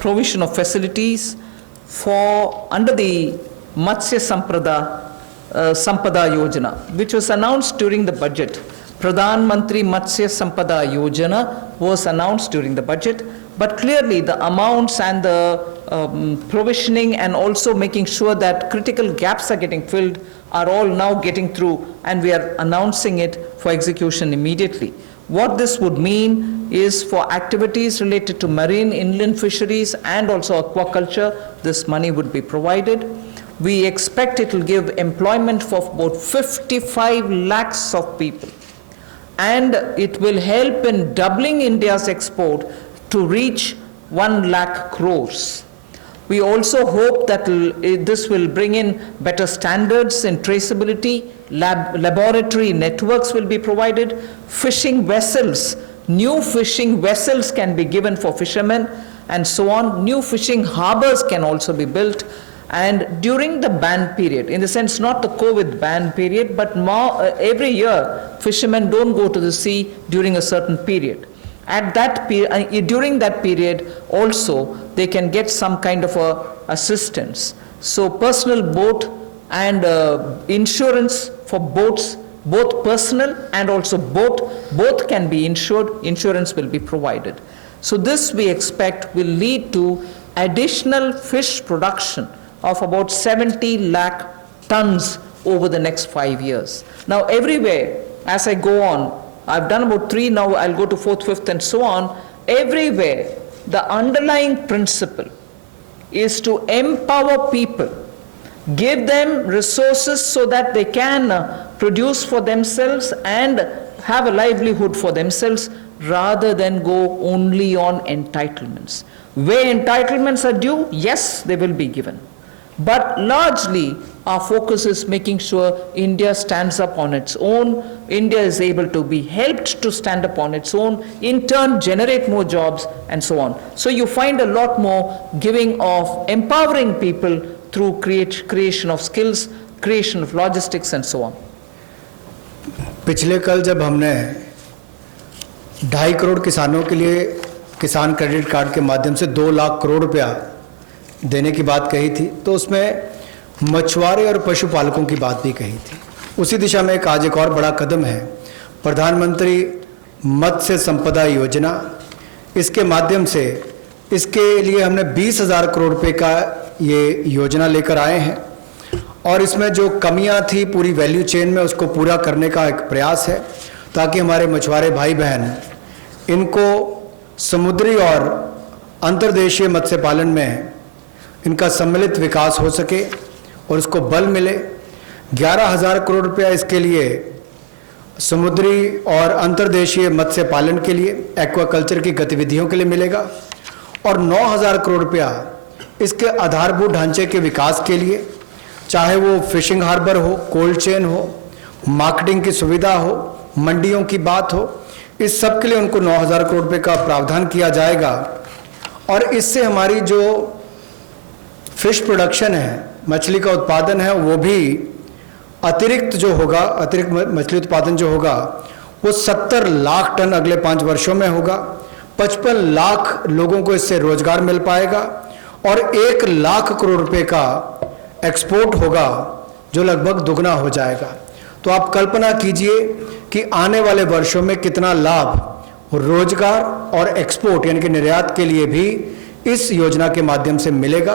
provision of facilities for under the Matsya Sampada Yojana, which was announced during the budget. Pradhan Mantri Matsya Sampada Yojana was announced during the budget, but clearly the amounts and the provisioning and also making sure that critical gaps are getting filled are all now getting through, and we are announcing it for execution immediately. What this would mean is for activities related to marine inland fisheries and also aquaculture, this money would be provided. We expect it will give employment for about 55 lakhs of people, and it will help in doubling India's export to reach 1 lakh crores. We also hope that this will bring in better standards in traceability, laboratory networks will be provided, fishing vessels, new fishing vessels can be given for fishermen and so on, new fishing harbors can also be built. And during the ban period, in the sense not the COVID ban period, but every year fishermen don't go to the sea during a certain period. At that during that period also they can get some kind of assistance. So personal boat and insurance for boats, both personal and also both can be insured, insurance will be provided. So this we expect will lead to additional fish production of about 70 lakh tons over the next 5 years. Now everywhere, as I go on, I've done about 3, now I'll go to 4th, 5th and so on. Everywhere, the underlying principle is to empower people, give them resources so that they can produce for themselves and have a livelihood for themselves rather than go only on entitlements. Where entitlements are due, yes, they will be given. But largely, our focus is making sure India stands up on its own, India is able to be helped to stand up on its own, in turn generate more jobs and so on. So you find a lot more giving of empowering people through creation of skills, creation of logistics and so on. पिछले कल जब हमने 2.5 करोड़ किसानों के लिए किसान credit card के माध्यम से 2 लाख करोड़ रुपया देने की बात कही थी, तो उसमें मछुआरे और पशुपालकों की बात भी कही थी। उसी दिशा में आज एक और बड़ा कदम है प्रधानमंत्री मत्स्य संपदा योजना। इसके माध्यम से इसके लिए हमने 20,000 करोड़ रुपए का ये योजना लेकर आए हैं और इसमें जो कमियां थी पूरी वैल्यू चेन में उसको पूरा करने का एक प्रयास है ताकि हमारे मछुआरे भाई बहन इनको समुद्री और अंतर्देशीय मत्स्य पालन में इनका सम्मिलित विकास हो सके और उसको बल मिले। 11,000 करोड़ रुपया इसके लिए समुद्री और अंतर्देशीय मत्स्य पालन के लिए एक्वाकल्चर की गतिविधियों के लिए मिलेगा और 9,000 करोड़ रुपया इसके आधारभूत ढांचे के विकास के लिए, चाहे वो फिशिंग हार्बर हो, कोल्ड चेन हो, मार्केटिंग की सुविधा हो, मंडियों की बात हो, इस सब के लिए उनको 9,000 करोड़ रुपये का प्रावधान किया जाएगा। और इससे हमारी जो फिश प्रोडक्शन है, मछली का उत्पादन है, वो भी अतिरिक्त जो होगा, अतिरिक्त मछली उत्पादन जो होगा वो 70 लाख टन अगले 5 वर्षों में होगा। 55 लाख लोगों को इससे रोजगार मिल पाएगा और 1 लाख करोड़ रुपए का एक्सपोर्ट होगा जो लगभग दुगना हो जाएगा। तो आप कल्पना कीजिए कि आने वाले वर्षों में कितना लाभ रोजगार और एक्सपोर्ट यानी कि निर्यात के लिए भी इस योजना के माध्यम से मिलेगा।